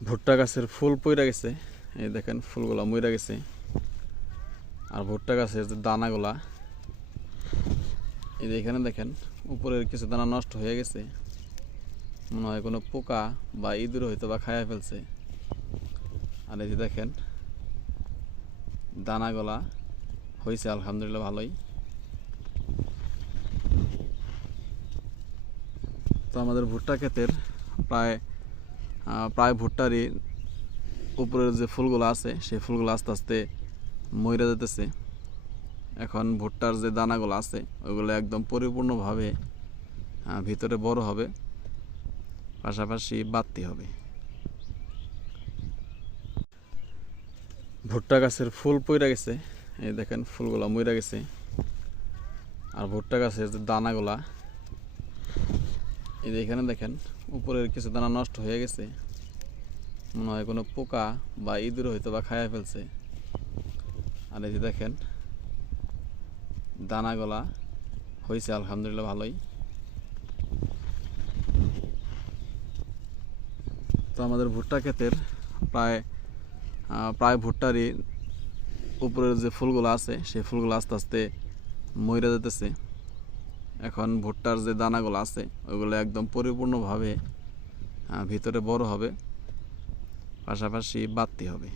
ভুট্টা গাছের ফুল পইরা গেছে, এই দেখেন ফুলগুলা মইরা গেছে। আর ভুট্টা গাছের যে দানাগুলা, এই যে এখানে দেখেন উপরের কিছু দানা নষ্ট হয়ে গেছে, মনে হয় কোনো পোকা বা ইঁদুর হয়তো বা খাইয়া ফেলছে। আর এই যে দেখেন দানাগুলা হয়েছে আলহামদুলিল্লাহ ভালোই। তো আমাদের ভুট্টা ক্ষেতের প্রায় প্রায় ভুট্টারই উপরের যে ফুলগুলো আছে সেই ফুলগুলো আস্তে আস্তে মইরা যেতেছে। এখন ভুট্টার যে দানাগুলো আছে ওইগুলো একদম পরিপূর্ণভাবে ভিতরে বড় হবে, পাশাপাশি বাড়তি হবে। ভুট্টা গাছের ফুল পইরা গেছে, এই দেখেন ফুলগুলা মইরা গেছে। আর ভুট্টা গাছের যে দানাগুলা, এই যে এখানে দেখেন উপরের কিছু দানা নষ্ট হয়ে গেছে, মনে হয় কোনো পোকা বা ইঁদুর হয়তো বা খাইয়া ফেলছে। আর এই যে দেখেন দানাগুলা হয়েছে আলহামদুলিল্লাহ ভালোই। তো আমাদের ভুট্টা ক্ষেতের প্রায় প্রায় ভুট্টারই উপরের যে ফুলগুলো আছে সেই ফুলগুলো আস্তে আস্তে মইরা যেতেছে। এখন ভুট্টার যে দানাগুলো আছে ওইগুলো একদম পরিপূর্ণভাবে ভিতরে বড় হবে, পাশাপাশি বাড়তি হবে।